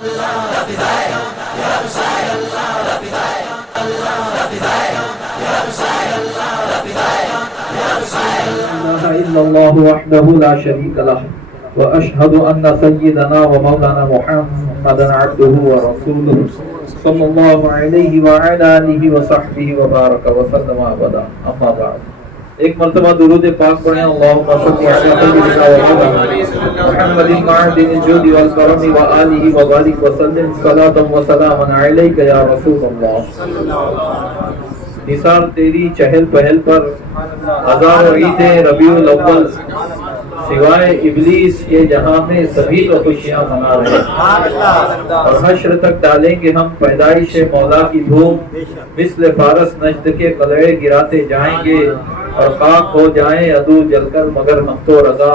إلا الله وحده لا شريك له وأشهد أن سيدنا ومولانا محمدا عبده ورسوله صلى الله عليه وعلى آله وصحبه وبارك وسلم أبدا أما بعد ایک مرتبہ درود پاک پڑھیں اللہم صل علی سیدنا محمد معدن الجود والکرم وآلہ وبارک وسلم صلاۃ وسلام علیک یا رسول اللہ. نثار تیری چہل پہل پر ہزاروں عید ربیع الاول سوائے ابلیس یہ جہاں میں سبھی تو خوشیاں منا رہے ہیں اور حشر تک ڈالیں گے ہم پیدائش مولا کی دھوم مثل فارس نجد کے قلعے گراتے جائیں گے اور خاک ہو جائیں عدو جل کر مگر ہم تو رضا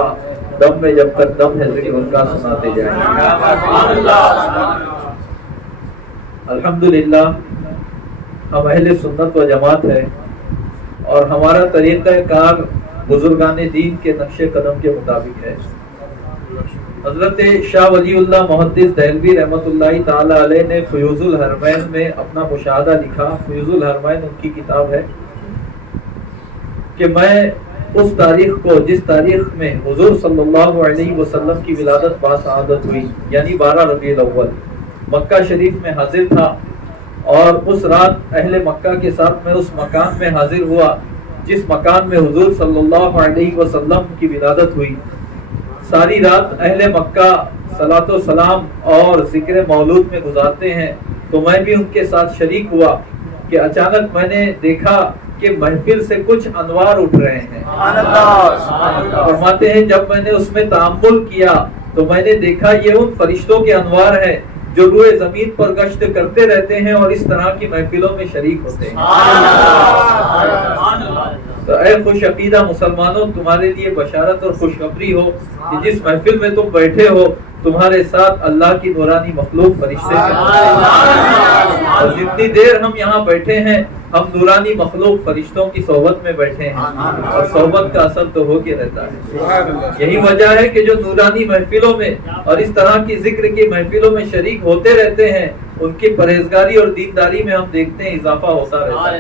دم میں جب تک دم ہے ذکر ان کا سناتے جائیں گے. الحمدللہ ہم اہل سنت و جماعت ہے اور ہمارا طریقہ کار بزرگان دین کے نقش قدم کے مطابق ہے. حضرت شاہ ولی اللہ محدث دہلوی رحمۃ اللہ تعالی علیہ نے فیوض الحرمین میں اپنا مشاہدہ لکھا. فیوض الحرمین ان کی کتاب ہے کہ میں اس تاریخ کو جس تاریخ میں حضور صلی اللہ علیہ وسلم کی ولادت باسعادت ہوئی یعنی 12 ربیع الاول مکہ شریف میں حاضر تھا اور اس رات اہل مکہ کے ساتھ میں اس مکان میں حاضر ہوا جس مکان میں حضور صلی اللہ علیہ وسلم کی ولادت ہوئی. ساری رات اہل مکہ صلاۃ و سلام اور ذکر مولود میں گزارتے ہیں تو میں بھی ان کے ساتھ شریک ہوا کہ اچانک میں نے دیکھا کہ محفل سے کچھ انوار اٹھ رہے ہیں. فرماتے ہیں جب میں نے اس میں تأمل کیا تو میں نے دیکھا یہ ان فرشتوں کے انوار ہیں جو روئے زمین پر گشت کرتے رہتے ہیں اور اس طرح کی محفلوں میں شریک ہوتے ہیں. تو اے خوش عقیدہ مسلمانوں تمہارے لیے بشارت اور خوشخبری ہو کہ جس محفل میں تم بیٹھے ہو تمہارے ساتھ اللہ کی نورانی مخلوق فرشتے ہیں اور جتنی دیر ہم یہاں بیٹھے ہیں ہم نورانی مخلوق فرشتوں کی صحبت میں بیٹھے ہیں اور صحبت کا اثر تو ہو کے رہتا ہے. یہی وجہ ہے کہ جو نورانی محفلوں میں اور اس طرح کی ذکر کی محفلوں میں شریک ہوتے رہتے ہیں ان کی پرہیزگاری اور دینداری میں ہم دیکھتے ہیں اضافہ ہوتا رہتا ہے.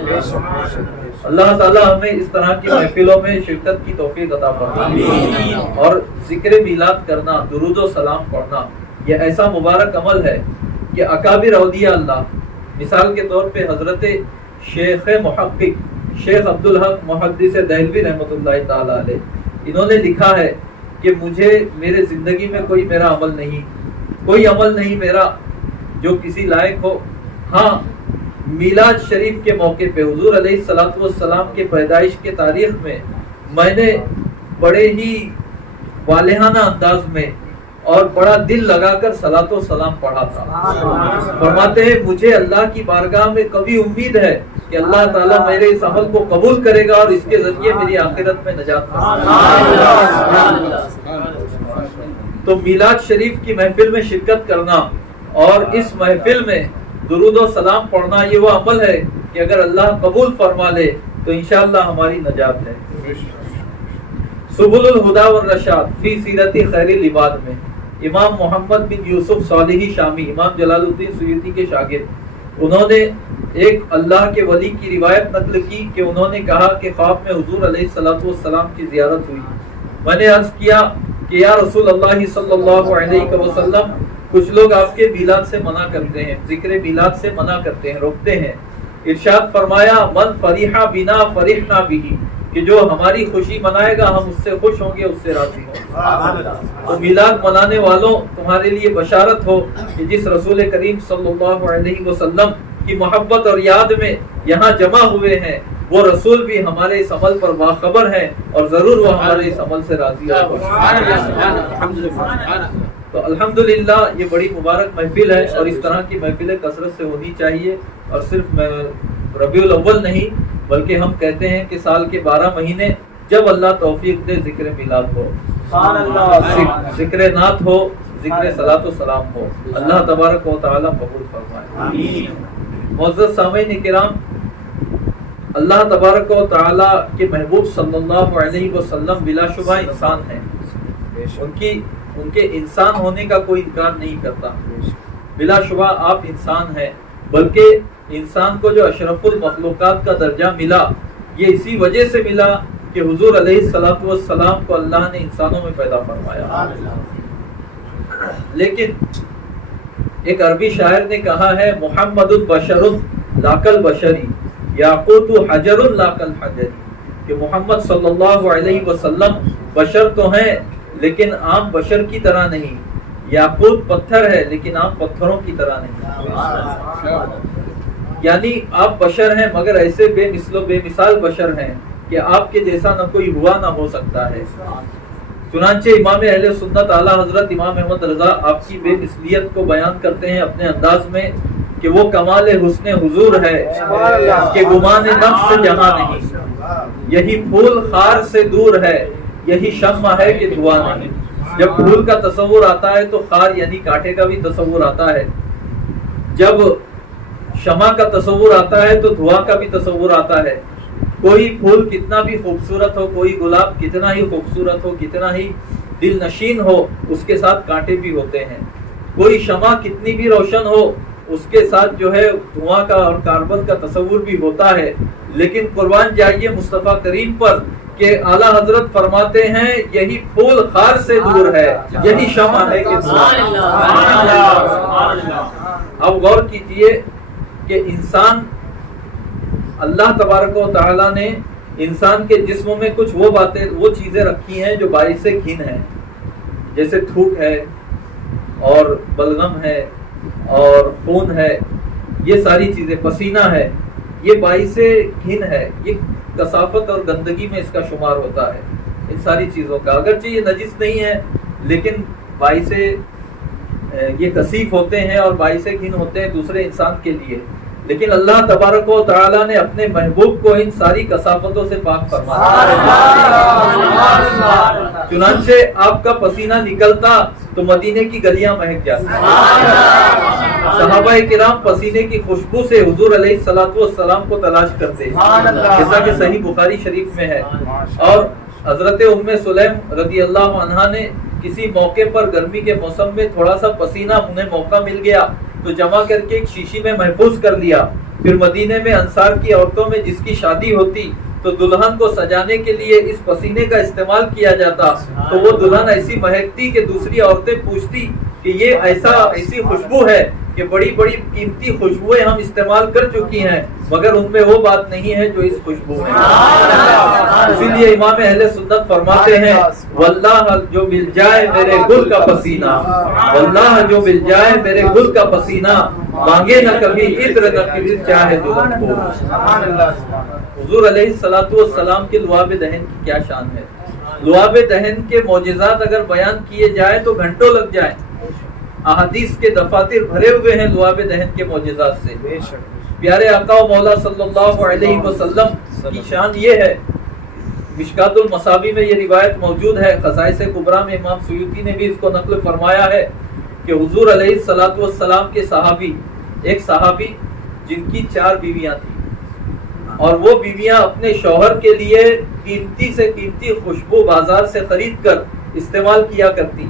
اللہ تعالی ہمیں اس طرح کی محفلوں میں شرکت کی توفیق عطا فرمائے. اور ذکر میلاد کرنا درود و سلام پڑھنا یہ ایسا مبارک عمل ہے کہ اکابر اولیاء اللہ مثال کے طور پہ حضرت شیخ محقق شیخ عبدالحق محدث دہلوی رحمۃ اللہ تعالی علیہ انہوں نے لکھا ہے کہ مجھے میرے زندگی میں کوئی میرا عمل نہیں میرا جو کسی لائق ہو. ہاں میلاد شریف کے موقع پہ حضور علیہ الصلوۃ والسلام کے پیدائش کے تاریخ میں نے بڑے ہی والہانہ انداز میں اور بڑا دل لگا کر صلاۃ و سلام پڑھا تھا. فرماتے ہیں مجھے اللہ کی بارگاہ میں کبھی امید ہے کہ اللہ تعالیٰ میرے اس عمل کو قبول کرے گا اور اس کے ذریعے میری آخرت میں نجات پائے. تو میلاد شریف کی محفل میں شرکت کرنا اور اس محفل میں درود و سلام پڑھنا یہ وہ عمل ہے کہ اگر اللہ قبول فرما لے تو انشاءاللہ ہماری نجات ہے. سبل الہدی والرشاد فی سیرت خیر العباد میں امام محمد بن یوسف صالحی شامی امام جلال الدین سیوطی کے شاگرد انہوں نے ایک اللہ کے ولی کی روایت نقل کی کہ انہوں نے کہا کہ خواب میں حضور علیہ الصلوۃ والسلام کی زیارت ہوئی. میں نے عرض کیا کہ یا رسول اللہ صلی اللہ علیہ وسلم کچھ لوگ آپ کے میلاد سے منع کرتے ہیں ذکر میلاد سے منع کرتے ہیں روکتے ہیں. ارشاد فرمایا من فریحا بنا فرحنا بھی کہ جو ہماری خوشی منائے گا ہم اس سے خوش ہوں گے اس سے راضی ہوں گے. تو میلاد منانے والوں تمہارے لیے بشارت ہو کہ جس رسول کریم صلی اللہ علیہ وسلم کی محبت اور یاد میں یہاں جمع ہوئے ہیں وہ رسول بھی ہمارے اس عمل پر باخبر ہیں اور ضرور وہ ہمارے اس عمل سے راضی ہوں. تو الحمدللہ یہ بڑی مبارک محفل ہے اور اس طرح کی محفلیں کثرت سے ہونی چاہیے. اور صرف ربیع الاول نہیں بلکہ ہم کہتے ہیں کہ سال کے 12 مہینے جب اللہ توفیق دے ذکر میلاد ہو, ذکر نعت ہو, ذکر صلاۃ و سلام ہو, اللہ تبارک و تعالی قبول فرمائے. معزز سامعین کرام, اللہ تبارک و تعالی کے محبوب صلی اللہ علیہ وسلم بلا شبہ انسان ہیں. ان کے انسان ہونے کا کوئی انکار نہیں کرتا. بلا شبہ آپ انسان ہیں، بلکہ انسان کو جو اشرف المخلوقات کا درجہ ملا یہ اسی وجہ سے ملا کہ حضور علیہ الصلوۃ والسلام کو اللہ نے انسانوں میں پیدا فرمایا۔ لیکن ایک عربی شاعر نے کہا ہے محمد بشر لاکل بشری یاقوت حجر لاکل حجری، کہ محمد صلی اللہ علیہ وسلم بشر تو ہیں لیکن عام بشر کی طرح نہیں، یاقوت پتھر ہے لیکن عام پتھروں کی طرح نہیں، یعنی آپ بشر ہیں مگر ایسے بے مثل و بے مثال بشر ہیں کہ آپ کے جیسا نہ کوئی ہوا نہ ہو سکتا ہے۔ چنانچہ امام اہل سنت اعلیٰ حضرت امام احمد رضا آپ کی بے مثلیت کو بیان کرتے ہیں اپنے انداز میں کہ وہ کمال حسن حضور ہے کہ گمان نفس جہاں نہیں، یہی پھول خار سے دور ہے، یہی شمع ہے کہ دھواں نہیں۔ جب پھول کا تصور آتا ہے تو خار یعنی کانٹے کا بھی تصور آتا ہے، جب شمع کا تصور آتا ہے تو دھواں کا بھی تصور آتا ہے۔ کوئی پھول کتنا بھی خوبصورت ہو، کوئی گلاب کتنا ہی خوبصورت ہو، کتنا ہی دل نشین ہو، اس کے ساتھ کانٹے بھی ہوتے ہیں۔ کوئی شمع کتنی بھی روشن ہو، اس کے ساتھ جو ہے دھواں کا اور کاربن کا تصور بھی ہوتا ہے۔ لیکن قربان جائیے مصطفیٰ کریم پر کہ اعلیٰ حضرت فرماتے ہیں یہی پھول خار سے دور ہے، یہی شمع ہے کہ اب غور کیجئے کہ انسان، اللہ تبارک و تعالیٰ نے انسان کے جسم میں کچھ وہ چیزیں رکھی ہیں جو باعث گھن ہیں، جیسے تھوک ہے اور بلغم ہے اور خون ہے، یہ ساری چیزیں، پسینہ ہے، یہ باعث گھن ہے، یہ کثافت اور گندگی میں اس کا شمار ہوتا ہے ان ساری چیزوں کا۔ اگرچہ یہ نجس نہیں ہے لیکن باعث یہ کثیف ہوتے ہیں اور باعث گھن ہوتے ہیں دوسرے انسان کے لیے، لیکن اللہ تبارک و تعالیٰ نے اپنے محبوب کو ان ساری کثافتوں سے پاک فرمایا۔ چنانچہ آپ کا پسینہ نکلتا تو مدینے کی گلیاں مہک جاتی، صحابہ کرام پسینے کی خوشبو سے حضور علیہ الصلوۃ والسلام کو تلاش کرتے، جیسا کہ صحیح بخاری شریف میں ہے۔ اور حضرت ام سلیم رضی اللہ عنہا نے کسی موقع پر گرمی کے موسم میں تھوڑا سا پسینہ انہیں موقع مل گیا تو جمع کر کے ایک شیشی میں محفوظ کر لیا۔ پھر مدینے میں انصار کی عورتوں میں جس کی شادی ہوتی تو دلہن کو سجانے کے لیے اس پسینے کا استعمال کیا جاتا، تو وہ دلہن ایسی مہکتی کہ دوسری عورتیں پوچھتی کہ یہ ایسی خوشبو ہے کہ بڑی بڑی قیمتی خوشبوئیں ہم استعمال کر چکی ہیں مگر ان میں وہ بات نہیں ہے جو اس خوشبو میں۔ اسی لیے امام اہل سنت فرماتے ہیں واللہ جو مل جائے میرے گل کا پسینہ، واللہ جو مل جائے میرے گل کا پسینہ، مانگے نہ کبھی عطر نہ کبھی چاہے دلہن کو۔ حضور علیہ الصلوۃ والسلام کے لعاب دہن کی کیا شان ہے۔ لعاب دہن کے معجزات اگر بیان کیے جائے تو گھنٹوں لگ جائیں، احادیث کے دفاتر بھرے ہوئے ہیں لعاب دہن کے معجزات سے۔ پیارے آقا و مولا صلی اللہ علیہ وسلم کی شان یہ ہے، مشکات المصابیح میں یہ روایت موجود ہے، خصائص کبریٰ میں امام سیوطی نے بھی اس کو نقل فرمایا ہے کہ حضور علیہ الصلوۃ والسلام کے صحابی، ایک صحابی جن کی 4 بیویاں تھیں اور وہ بیویاں اپنے شوہر کے لیے قیمتی سے قیمتی خوشبو بازار سے خرید کر استعمال کیا کرتی،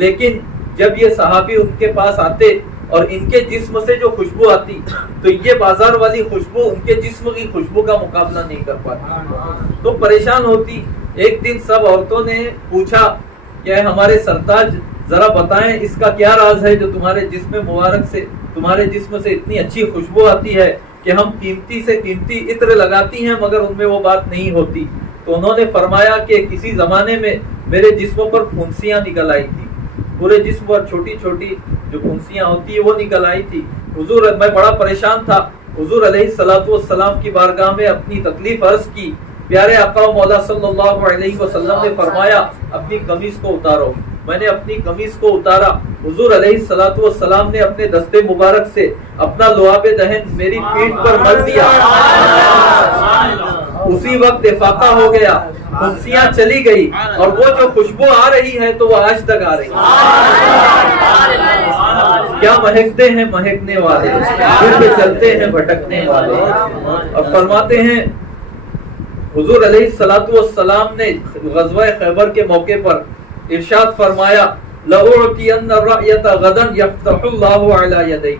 لیکن جب یہ صحابی ان کے پاس آتے اور ان کے جسم سے جو خوشبو آتی تو یہ بازار والی خوشبو ان کے جسم کی خوشبو کا مقابلہ نہیں کر پاتی، تو پریشان ہوتی۔ ایک دن سب عورتوں نے پوچھا کہ ہمارے سرتاج ذرا بتائیں اس کا کیا راز ہے جو تمہارے جسم مبارک سے، تمہارے جسم سے اتنی اچھی خوشبو آتی ہے کہ ہم قیمتی سے قیمتی عطر لگاتی ہیں مگر ان میں وہ بات نہیں ہوتی۔ تو انہوں نے فرمایا کہ کسی زمانے میں میرے جسم پر پھنسیاں نکل آئی تھی، پورے جسم پر چھوٹی چھوٹی جو پھنسیاں ہوتی ہیں وہ نکل آئی تھی۔ حضور، میں بڑا پریشان تھا، حضور علیہ الصلوۃ والسلام کی بارگاہ میں اپنی تکلیف عرض کی۔ پیارے آقا و مولا صلی اللہ علیہ وسلم نے فرمایا اپنی قمیص کو اتارو۔ میں نے اپنی قمیص کو اتارا، حضور علیہ الصلوۃ والسلام نے اپنے دستے مبارک سے اپنا لعاب دہن میری پیٹھ پر مل دیا، اسی وقت افاقہ ہو گیا، پھنسیاں چلی گئی اور وہ جو خوشبو آ رہی ہے تو وہ آج تک آ رہی ہے۔ کیا مہکتے ہیں مہکنے والے، پھر بھی چلتے ہیں بھٹکنے والے۔ اب فرماتے ہیں حضور علیہ الصلوۃ والسلام نے غزوہ خیبر کے موقع پر ارشاد فرمایا لأعطین الرأیۃ غدا یفتح اللہ علی یدیہ،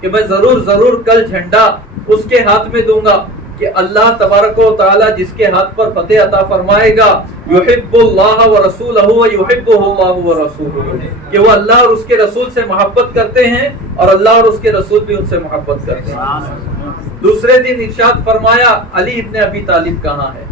کہ میں ضرور کل جھنڈا اس کے ہاتھ میں دوں گا کہ اللہ تبارک و تعالی جس کے ہاتھ پر فتح عطا فرمائے گا، یحب اللہ ورسولہ ویحبہ اللہ ورسولہ، کہ وہ اللہ اور اس کے رسول سے محبت کرتے ہیں اور اللہ اور اس کے رسول بھی ان سے محبت کرتے ہیں۔ دوسرے دن ارشاد فرمایا علی ابن ابی طالب کہاں ہے؟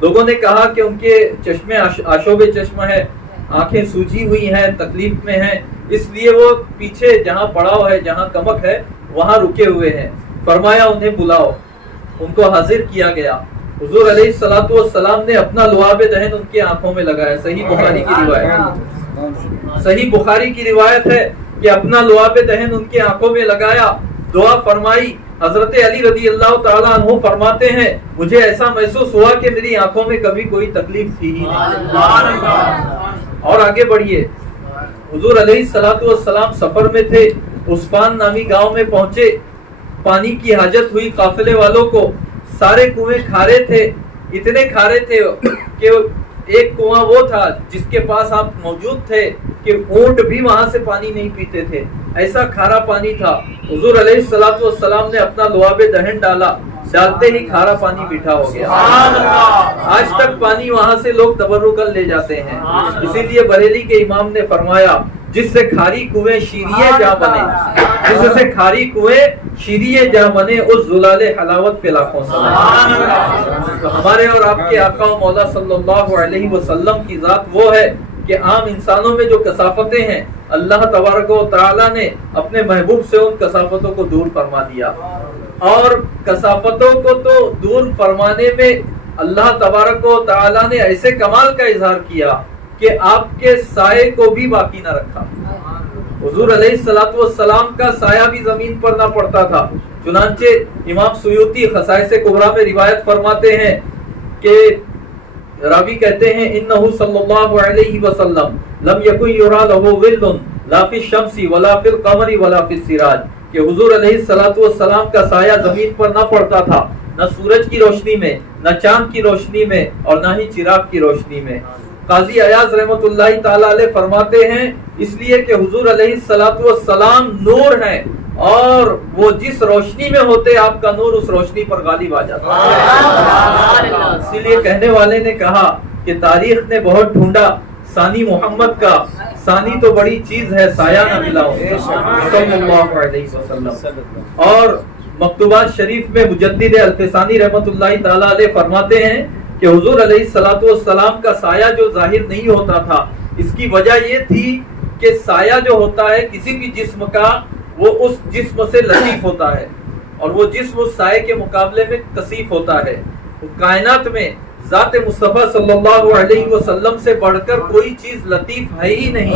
لوگوں نے کہا کہ ان کے چشمے آشوب چشمہ ہے، آنکھیں سوجی ہوئی ہیں، تکلیف میں ہیں، اس لیے وہ پیچھے جہاں پڑاؤ ہے، جہاں کمک ہے، وہاں رکے ہوئے ہیں۔ فرمایا انہیں بلاؤ، ان کو حاضر کیا گیا۔ حضور علیہ الصلوۃ والسلام نے اپنا لعاب دہن ان کی آنکھوں میں لگایا۔ صحیح بخاری کی روایت ہے کہ اپنا لعاب دہن ان کی آنکھوں میں لگایا، دعا فرمائی۔ حضرت علی رضی اللہ تعالیٰ عنہ فرماتے ہیں مجھے ایسا محسوس ہوا کہ میری آنکھوں میں کبھی کوئی تکلیف تھی ہی نہیں۔ اور آگے بڑھیے، حضور علیہ الصلوۃ والسلام سفر میں تھے، عثفان نامی گاؤں میں پہنچے، پانی کی حاجت ہوئی قافلے والوں کو، سارے کنویں کھارے تھے، اتنے کھارے تھے کہ ایک کنواں وہ تھا جس کے پاس آپ موجود تھے کہ اونٹ بھی وہاں سے پانی نہیں پیتے تھے، ایسا کھارا پانی تھا۔ حضور علیہ الصلوۃ والسلام نے اپنا لعاب دہن ڈالا، ڈالتے ہی کھارا پانی میٹھا ہو گیا۔ آج تک پانی وہاں سے لوگ تبرکن لے جاتے ہیں۔ اسی لیے بریلی کے امام نے فرمایا جس سے کھاری کنویں شیریں جا بنے، جس سے کھاری کنویں شیریں جا بنے، اس زلال حلاوت پہ لاکھوں سلام۔ تو ہمارے اور آپ کے آقا و مولا صلی اللہ علیہ وسلم کی ذات وہ ہے کہ عام انسانوں میں جو کثافتیں ہیں اللہ تبارک و تعالی نے اپنے محبوب سے ان کثافتوں کو دور فرما دیا، اور کثافتوں کو تو دور فرمانے میں اللہ تبارک و تعالی نے ایسے کمال کا اظہار کیا کہ آپ کے سائے کو بھی باقی نہ رکھا۔ حضور علیہ الصلوۃ والسلام کا سایہ بھی زمین پر نہ پڑتا تھا، چنانچہ امام سیوطی خصائص کبریٰ میں روایت فرماتے ہیں کہ راوی کہتے ہیں انہ صلی اللہ علیہ وسلم لم یکن یرا لہ ظل لا فی الشمس ولا فی القمر ولا فی السراج، کہ حضور علیہ الصلوۃ والسلام کا سایہ زمین پر نہ پڑتا تھا، نہ سورج کی روشنی میں، نہ چاند کی روشنی میں، اور نہ ہی چراغ کی روشنی میں۔ قاضی ایاز رحمۃ اللہ تعالی علیہ فرماتے ہیں اس لیے کہ حضور علیہ الصلوۃ والسلام نور ہیں، اور وہ جس روشنی میں ہوتے آپ کا نور اس روشنی پر غالب آ جاتا ہے۔ اسی لیے کہنے والے نے کہا کہ تاریخ نے بہت ڈھونڈا ثانی محمد کا، ثانی تو بڑی چیز ہے، سایہ نہ ملا صلی اللہ علیہ وسلم۔ اور مکتوبات شریف میں مجدد الفسانی رحمۃ اللہ تعالی علیہ فرماتے ہیں کہ حضور علیہ الصلوۃ والسلام کا سایہ جو ظاہر نہیں ہوتا تھا، اس کی وجہ یہ تھی کہ سایہ جو ہوتا ہے کسی بھی جسم کا وہ اس جسم سے لطیف ہوتا ہے، اور وہ جسم اس سائے کے مقابلے میں کثیف ہوتا ہے۔ کائنات میں ذات مصطفیٰ صلی اللہ علیہ وسلم سے بڑھ کر کوئی چیز لطیف ہے ہی نہیں۔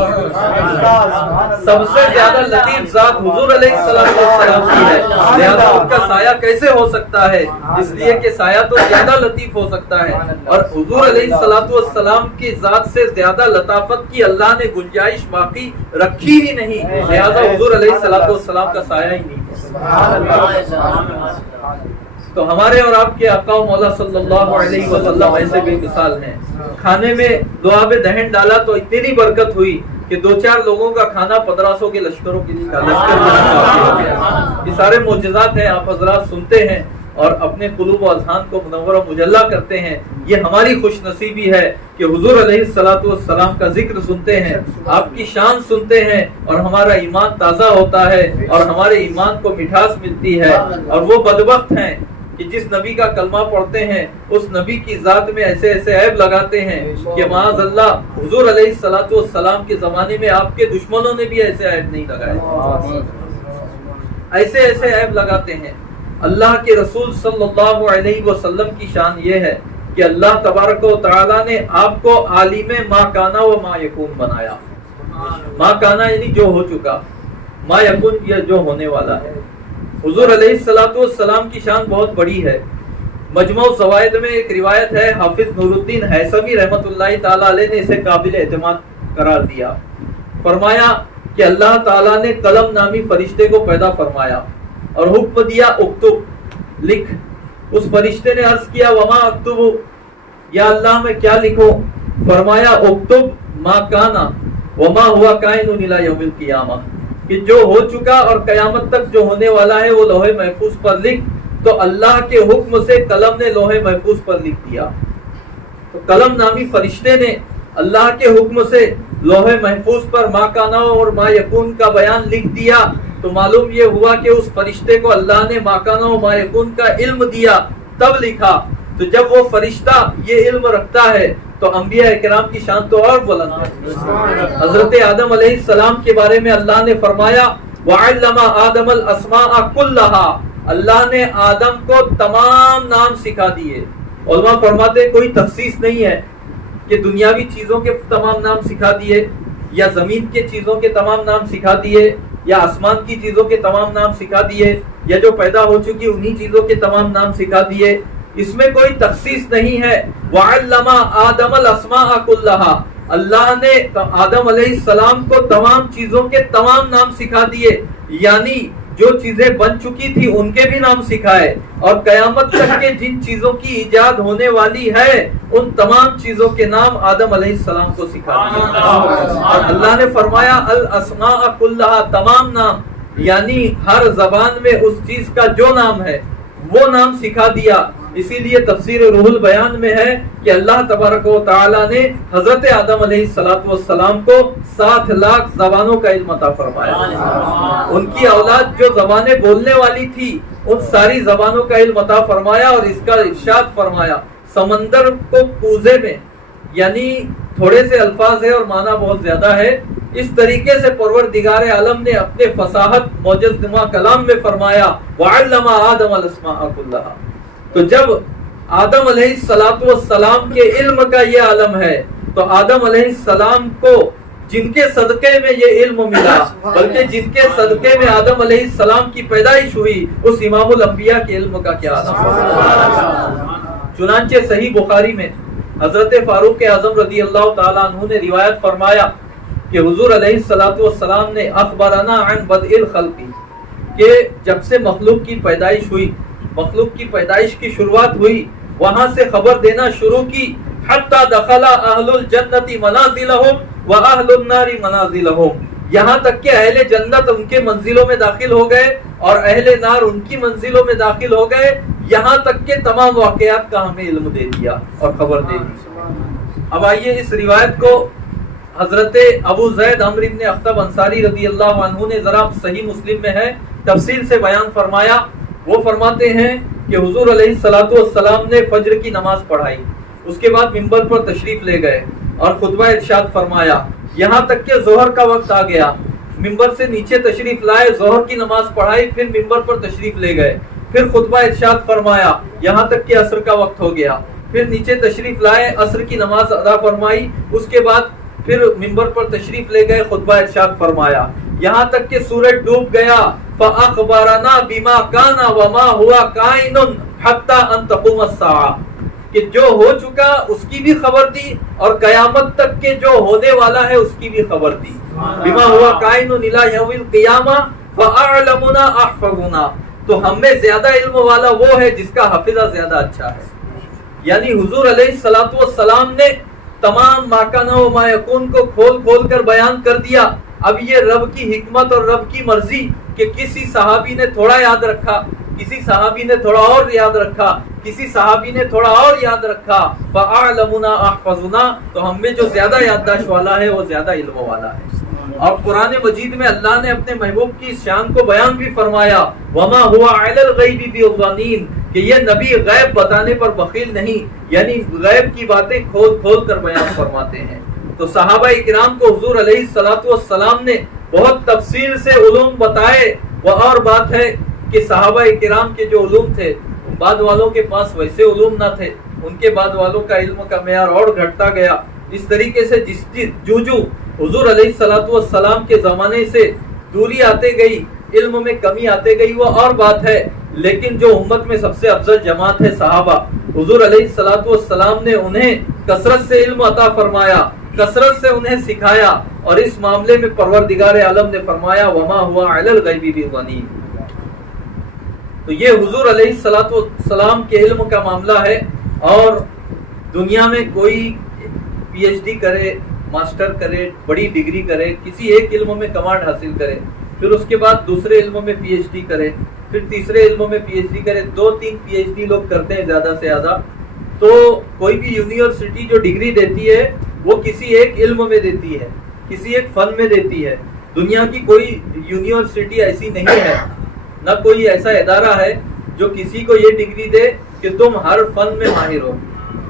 سب سے زیادہ لطیف ذات حضور علیہ السلام کی ہے، لہذا ان کا سایہ کیسے ہو سکتا ہے؟ اس لیے کہ سایہ تو زیادہ لطیف ہو سکتا ہے، اور حضور علیہ السلام کی ذات سے زیادہ لطافت کی اللہ نے گنجائش باقی رکھی ہی نہیں، لہذا حضور علیہ السلام کا سایہ ہی نہیں۔ تو ہمارے اور آپ کے آقا و مولا صلی اللہ علیہ وسلم ایسے بے مثال ہیں۔ کھانے میں لعاب دہن ڈالا تو اتنی برکت ہوئی کہ 2-4 لوگوں کا کھانا 1500 کے لشکروں کے لیے یہ سارے معجزات ہیں، آپ حضرات سنتے ہیں اور اپنے قلوب و اذہان کو منور و مجلہ کرتے ہیں۔ یہ ہماری خوش نصیبی ہے کہ حضور علیہ الصلوۃ والسلام کا ذکر سنتے ہیں، آپ کی شان سنتے ہیں، اور ہمارا ایمان تازہ ہوتا ہے اور ہمارے ایمان کو مٹھاس ملتی ہے۔ اور وہ بدبخت ہیں کہ جس نبی کا کلمہ پڑھتے ہیں اس نبی کی ذات میں ایسے ایسے عیب لگاتے ہیں کہ معاذ اللہ حضور علیہ الصلوۃ والسلام کے زمانے میں آپ کے دشمنوں نے بھی ایسے عیب نہیں لگائے، ایسے ایسے عیب لگاتے ہیں۔ اللہ کے رسول صلی اللہ علیہ وسلم کی شان یہ ہے کہ اللہ تبارک و تعالی نے آپ کو عالم ما کانا و ما یکون بنایا۔ ما کانا یعنی جو ہو چکا، ما یکون یہ جو ہونے والا ہے۔ حضور علیہ الصلوۃ والسلام کی شان بہت بڑی ہے۔ مجموع الزوائد میں ایک روایت ہے، حافظ نور الدین ہیثمی رحمۃ اللہ تعالی علیہ نے اسے قابل اعتماد قرار دیا۔ فرمایا کہ اللہ تعالیٰ نے قلم نامی فرشتے کو پیدا فرمایا اور حکم دیا اکتب، لکھ۔ اس فرشتے نے عرض کیا وما اکتب، یا اللہ میں کیا لکھوں؟ فرمایا اکتب ما کانا وما ہوا کائن الی یوم القیامہ، کہ جو ہو چکا اور قیامت تک جو ہونے والا ہے وہ لوح محفوظ پر لکھ. تو اللہ کے حکم سے قلم نے لوح محفوظ پر لکھ دیا. تو قلم نامی فرشتے نے اللہ کے حکم سے لوح محفوظ پر ما کانا اور ما یکون کا بیان لکھ دیا. تو معلوم یہ ہوا کہ اس فرشتے کو اللہ نے ما کانا و ما یکون کا علم دیا تب لکھا. تو جب وہ فرشتہ یہ علم رکھتا ہے تو انبیاء اکرام کی شان تو اور بلند ہے. حضرت آدم علیہ السلام کے بارے میں اللہ نے فرمایا وَعَلَّمَ آدَمَ الْأَسْمَاءَ كُلَّهَا، اللہ نے آدم کو تمام نام سکھا دیے. علماء فرماتے ہیں کوئی تخصیص نہیں ہے کہ دنیاوی چیزوں کے تمام نام سکھا دیے یا زمین کے چیزوں کے تمام نام سکھا دیے یا آسمان کی چیزوں کے تمام نام سکھا دیے یا جو پیدا ہو چکی انہی چیزوں کے تمام نام سکھا دیے. اس میں کوئی تخصیص نہیں ہے. وَعَلَّمَ آدَمَ الْأَسْمَاءَ كُلَّهَا، اللہ نے آدم علیہ السلام کو تمام چیزوں کے تمام نام سکھا دیے، یعنی جو چیزیں بن چکی تھی ان کے بھی نام سکھائے اور قیامت تک کے جن چیزوں کی ایجاد ہونے والی ہے ان تمام چیزوں کے نام آدم علیہ السلام کو سکھا دیے. اور اللہ نے فرمایا الاسماء کلھا، تمام نام، یعنی ہر زبان میں اس چیز کا جو نام ہے وہ نام سکھا دیا. اسی لیے تفسیر روح البیان میں ہے کہ اللہ تبارک و تعالی نے حضرت آدم علیہ السلام کو 7 لاکھ زبانوں کا علم عطا فرمایا. ان کی اولاد جو زبانیں بولنے والی تھی ان ساری زبانوں کا علم عطا فرمایا اور اس کا ارشاد فرمایا سمندر کو کوزے میں، یعنی تھوڑے سے الفاظ ہے اور معنی بہت زیادہ ہے، اس طریقے سے پروردگار عالم نے اپنے فصاحت موجز نما کلام میں فرمایا وَعَلَّمَ آدَمَ الْأَسْمَاءَ كُلَّهَا. تو جب آدم علیہ السلام کے علم کا یہ عالم ہے تو آدم علیہ السلام کو جن کے صدقے میں یہ علم ملا، بلکہ جن کے صدقے میں آدم علیہ السلام کی پیدائش ہوئی، اس امام الانبیاء کے علم کا کیا عالم. چنانچہ صحیح بخاری میں حضرت فاروق اعظم رضی اللہ تعالیٰ عنہ نے روایت فرمایا کہ حضور علیہ السلام نے اخبرنا عن بدء الخلق، کہ جب سے مخلوق کی پیدائش ہوئی، مخلوق کی پیدائش کی شروعات ہوئی، وہاں سے خبر دینا شروع کی حتی دخل اہل الجنت منازلہم و اہل النار منازلہم، یہاں تک کہ اہل جنت ان کے منزلوں میں داخل ہو گئے اور اہل نار ان کی منزلوں میں داخل ہو گئے، یہاں تک کہ تمام واقعات کا ہمیں علم دے دیا اور خبر دے دی. اب آئیے اس روایت کو حضرت ابو زید عمرو بن اخطب انصاری رضی اللہ عنہ نے ذرا صحیح مسلم میں ہے تفصیل سے بیان فرمایا. وہ فرماتے ہیں کہ حضور علیہ السلام نے فجر کی نماز پڑھائی، اس کے بعد منبر پر تشریف لے گئے اور خطبہ ارشاد فرمایا، یہاں تک کہ ظہر کا وقت آ گیا، منبر سے نیچے تشریف لائے، ظہر کی نماز پڑھائی، پھر منبر پر تشریف لے گئے، پھر خطبہ ارشاد فرمایا یہاں تک کہ عصر کا وقت ہو گیا، پھر نیچے تشریف لائے، عصر کی نماز ادا فرمائی، اس کے بعد پھر منبر پر تشریف لے گئے، خطبہ ارشاد فرمایا یہاں تک کہ سورج ڈوب گیا. فَأَخْبَرَنَا بِمَا كَانَ وَمَا هُوَ كَائِنٌ حَتَّى أَن تَقُومَ السَّاعَةُ، کہ جو ہو چکا اس کی بھی خبر دی اور قیامت تک کے جو ہونے والا ہے اس کی بھی خبر دی. بِمَا هُوَ كَائِنٌ إِلَى يَوْمِ الْقِيَامَةِ فَأَعْلَمُنَا أَحْفَظُنَا، تو ہم میں زیادہ علم والا وہ ہے جس کا حافظہ زیادہ اچھا ہے. یعنی حضور علیہ السلام نے تمام ما کان و ما یکون کو کھول کھول کر بیان کر دیا. اب یہ رب کی حکمت اور رب کی مرضی کہ کسی صحابی نے تھوڑا یاد رکھا، کسی صحابی نے تھوڑا اور یاد رکھا، کسی صحابی نے تھوڑا اور یاد رکھا، فَأَعْلَمُنَا أَحْفَظُنَا، تو ہم میں جو زیادہ یادداشت والا ہے وہ زیادہ علم والا ہے. اور قرآن مجید میں اللہ نے اپنے محبوب کی شان کو بیان بھی فرمایا وَمَا هُوَ عَلَى الْغَيْبِ بِضَنِينٍ، کہ یہ نبی غیب بتانے پر بخیل نہیں، یعنی غیب کی باتیں کھول کھول کر بیان فرماتے ہیں. تو صحابہ کرام کو حضور علیہ السلام نے بہت تفصیل سے علوم بتائے. وہ اور بات ہے کہ صحابہ کرام کے جو علوم تھے بعد والوں کے پاس ویسے علوم نہ تھے، ان کے بعد والوں کا علم کا معیار اور گھٹتا گیا. اس طریقے سے جو حضور علیہ السلام کے زمانے سے دوری آتے گئی، علم میں کمی آتے گئی، وہ اور بات ہے. لیکن جو امت میں سب سے افضل جماعت ہے صحابہ، حضور علیہ السلام نے انہیں کثرت سے علم عطا فرمایا، کثرت سے انہیں سکھایا، اور اس معاملے میں پروردگار عالم نے فرمایا وما ہوا علی الغیب بضنین. تو یہ حضور علیہ السلام کے علم کا معاملہ ہے. اور دنیا میں کوئی پی ایچ ڈی کرے، ماسٹر کرے, بڑی ڈگری کرے, کسی ایک علم میں کمانڈ حاصل کرے, پھر اس کے بعد دوسرے علموں میں پی ایچ ڈی کرے, پھر تیسرے علموں میں پی ایچ ڈی کرے, 2-3 پی ایچ ڈی لوگ کرتے ہیں زیادہ سے زیادہ. تو کوئی بھی یونیورسٹی جو ڈگری دیتی ہے وہ کسی ایک علم میں دیتی ہے, کسی ایک فن میں دیتی ہے. دنیا کی کوئی یونیورسٹی ایسی نہیں ہے, نہ کوئی ایسا ادارہ ہے جو کسی کو یہ ڈگری دے کہ تم ہر فن میں ماہر ہو,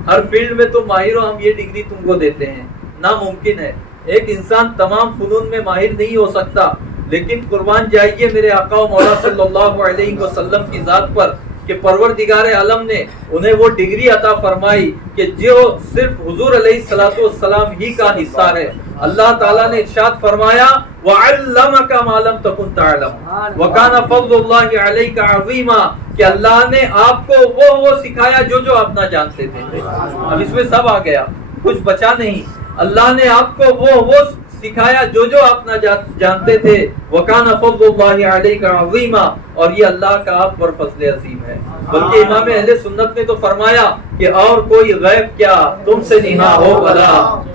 ہر فیلڈ میں تم ماہر ہو, ہم یہ ڈگری تم کو دیتے ہیں. ناممکن ہے. ایک انسان تمام فنون میں ماہر نہیں ہو سکتا, لیکن قربان جائیے میرے آقا و مولا صلی اللہ علیہ وسلم کی ذات پر کہ پروردگار عالم نے انہیں وہ ڈگری عطا فرمائی کہ جو صرف حضور علیہ الصلوۃ والسلام ہی کا حصہ ہے. اللہ تعالیٰ نے ارشاد فرمایا وَعَلَّمَكَ مَا لَمْ تَكُنْ تَعْلَمُ وَكَانَ فَضْلُ اللَّهِ عَلَيْكَ عَظِيمًا, کہ اللہ نے آپ کو وہ سکھایا جو آپ نہ جانتے تھے. اب اس میں سب آ گیا, کچھ بچا نہیں. اللہ نے آپ کو وہ سکھایا جو آپ نہ جانتے تھے. وَكَانَ فَضْلُ اللَّهِ عَلَيْكَ عَظِيمًا, اور یہ اللہ کا آپ پر فضل عظیم ہے. بلکہ امام اہل سنت نے تو فرمایا کہ اور کوئی غیب کیا تم سے نہا ہو بلا,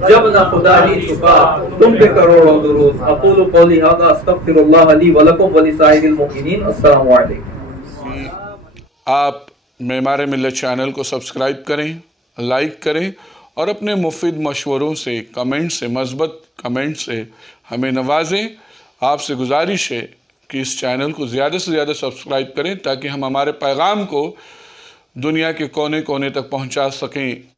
جب نہ خدا ہی چھپا تم پہ کروڑوں درود. اقول قولی ھذا استغفر اللہ لی ولکم ولسائر المؤمنین. السلام علیکم. آپ معمار ملت چینل کو سبسکرائب کریں, لائک کریں اور اپنے مفید مشوروں سے, کمنٹ سے, مثبت کمنٹ سے ہمیں نوازیں. آپ سے گزارش ہے کہ اس چینل کو زیادہ سے زیادہ سبسکرائب کریں تاکہ ہم ہمارے پیغام کو دنیا کے کونے کونے تک پہنچا سکیں.